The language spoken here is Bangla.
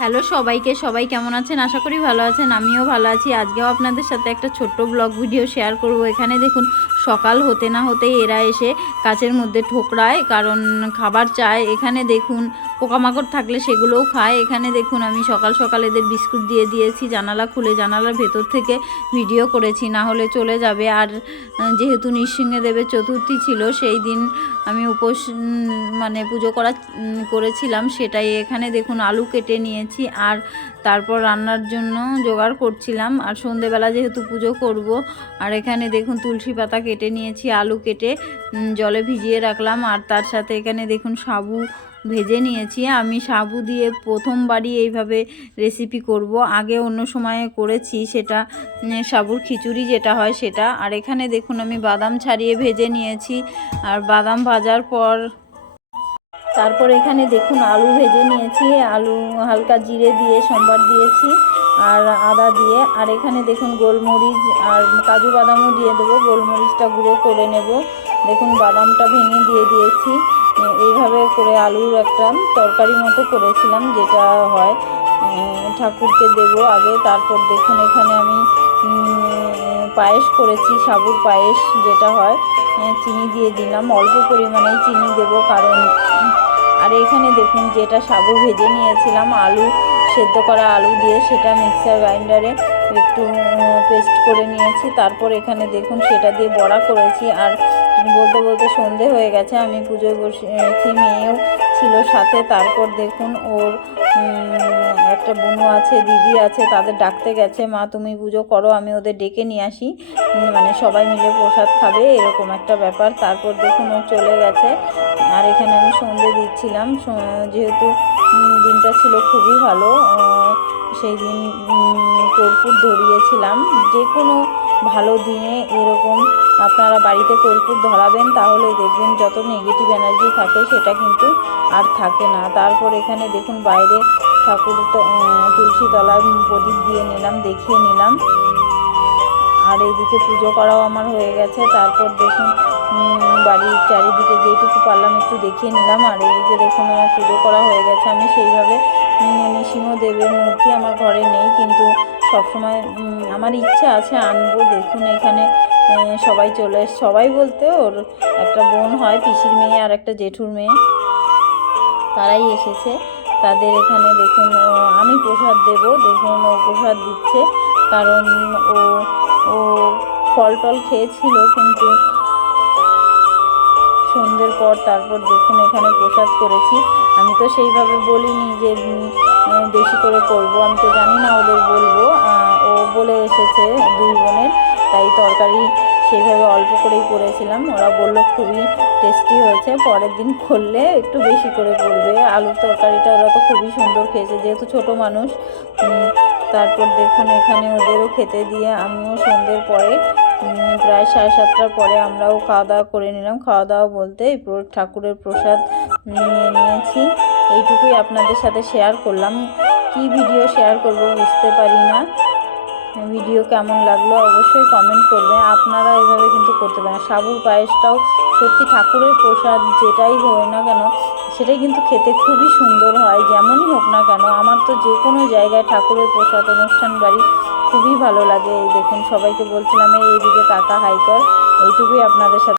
হ্যালো সবাইকে, সবাই কেমন আছেন? আশা করি ভালো আছেন। আমিও ভালো আছি। আজকেও আপনাদের সাথে একটা ছোট্ট ব্লগ ভিডিও শেয়ার করব। এখানে দেখুন সকাল হতে না হতেই এরা এসে কাচের মধ্যে ঠোকরায়, কারণ খাবার চায়। এখানে দেখুন পোকামাকড় থাকলে সেগুলোও খায়। এখানে দেখুন আমি সকাল সকাল এদের বিস্কুট দিয়ে দিয়েছি, জানালা খুলে জানালার ভেতর থেকে ভিডিও করেছি, না হলে চলে যাবে। আর যেহেতু নৃসিংহদেবের চতুর্থী ছিল, সেই দিন আমি উপোস মানে পুজো করেছিলাম, সেটাই। এখানে দেখুন আলু কেটে নিয়েছি আর তারপর রান্নার জন্য জোগাড় করছিলাম। আর সন্ধেবেলা যেহেতু পুজো করব, আর এখানে দেখুন তুলসী পাতা কেটে নিয়েছি, আলু কেটে জলে ভিজিয়ে রাখলাম। আর তার সাথে এখানে দেখুন সাবু ভেজে নিয়েছি। আমি সাবু দিয়ে প্রথমবারই এইভাবে রেসিপি করব। আগে অন্য সময়ে করেছি, সেটা সাবুর খিচুড়ি যেটা হয় সেটা। আর এখানে দেখুন আমি বাদাম ছাড়িয়ে ভেজে নিয়েছি। আর বাদাম ভাজার পর তারপর এখানে দেখুন আলু ভেজে নিয়েছি, আলু হালকা জিরে দিয়ে সম্বার দিয়েছি আর আদা দিয়ে। আর এখানে দেখুন গোলমরিচ আর কাজু বাদামও দিয়ে দেবো, গোলমরিচটা গুঁড়ো করে নেব। দেখুন বাদামটা ভেঙে দিয়ে দিয়েছি। এইভাবে করে আলুর একটা তরকারি মতো করেছিলাম, যেটা হয় ঠাকুরকে দেব আগে। তারপর দেখুন এখানে আমি পায়েস করেছি, সাবুর পায়েস যেটা হয়। চিনি দিয়ে দিলাম, অল্প পরিমাণেই চিনি দেব কারণ। আর এখানে দেখুন যেটা সাবু ভেজে নিয়েছিলাম আলু সেদ্ধ করা আলু দিয়ে, সেটা মিক্সার গ্রাইন্ডারে একটু পেস্ট করে নিয়েছি। তারপর এখানে দেখুন সেটা দিয়ে বড়া করেছি। আর বলতে বলতে সন্ধে হয়ে গেছে, আমি পুজোয় বসেছি, মেয়েও ছিল সাথে। তারপর দেখুন ওর একটা বোনও আছে, দিদি আছে, তাদের ডাকতে গেছে, মা তুমি পুজো করো, আমি ওদের ডেকে নিয়ে আসি, মানে সবাই মিলে প্রসাদ খাবে, এরকম একটা ব্যাপার। তারপর দেখুন ও চলে গেছে। আর এখানে আমি সন্ধে দিচ্ছিলাম, যেহেতু দিনটা ছিল খুবই ভালো। সেই দিন কর্পূর ধরিয়েছিলাম। যে কোনো ভালো দিনে এরকম আপনারা বাড়িতে কর্পূর ধরাবেন, তাহলে দেখবেন যত নেগেটিভ এনার্জি থাকে সেটা কিন্তু আর থাকে না। তারপর এখানে দেখুন বাইরে ঠাকুর তুলসী তলায় প্রদীপ দিয়ে নিলাম, দেখিয়ে নিলাম। আর এইদিকে পুজো করাও আমার হয়ে গেছে। তারপর দেখুন বাড়ির চারিদিকে যেটুকু পারলাম একটু দেখিয়ে নিলাম। আর এইদিকে দেখুন আমার পুজো করা হয়ে গেছে। আমি সেইভাবে নৃসিংহদেবের মূর্তি আমার ঘরে নেই, কিন্তু সবসময় আমার ইচ্ছা আছে আনবো। দেখুন এখানে সবাই সবাই বলতে ওর একটা বোন হয়, পিসির মেয়ে আর একটা জেঠুর মেয়ে, তারাই এসেছে। তাদের এখানে দেখুন আমি প্রসাদ দেব। দেখুন ও প্রসাদ দিচ্ছে, কারণ ও ও ফল টল খেয়েছিল, কিন্তু সন্ধ্যের পর তারপর দেখুন এখানে প্রসাদ করেছি। আমি তো সেইভাবে বলিনি যে বেশি করে করব, আমি তো জানি না ওদের বলবো। ও বলে এসেছে দুই বোনের, তাই তরকারি সেইভাবে অল্প করেই করেছিলাম। ওরা বললো খুবই টেস্টি হয়েছে, পরের দিন করলে একটু বেশি করে করবে। আলুর তরকারিটা ওরা তো খুবই সুন্দর খেয়েছে, যেহেতু ছোট মানুষ। তারপর দেখুন এখানে ওদেরও খেতে দিয়ে আমিও সন্ধ্যের পরে প্রায় 7:30টার পরে আমরাও খাওয়া দাওয়া করে নিলাম। খাওয়া দাওয়া বলতে ঠাকুরের প্রসাদ নিয়ে নিয়েছি। এইটুকুই আপনাদের সাথে শেয়ার করলাম। কি ভিডিও শেয়ার করব বুঝতে পারি না। ভিডিও কেমন লাগলো অবশ্যই কমেন্ট করবে। আপনারা এইভাবে কিন্তু করতে পারেন। সাবুর পায়েসটাও সত্যি ঠাকুরের প্রসাদ যেটাই হয় না কেন, সেটাই কিন্তু খেতে খুবই সুন্দর হয়, যেমনই হোক না কেন। আমার তো যে কোনো জায়গায় ঠাকুরের প্রসাদ অনুষ্ঠান বাড়ি খুবই ভালো লাগে। এই দেখুন সবাইকে বলছিলাম এইদিকে তাকা হাই কর। এইটুকুই আপনাদের সাথে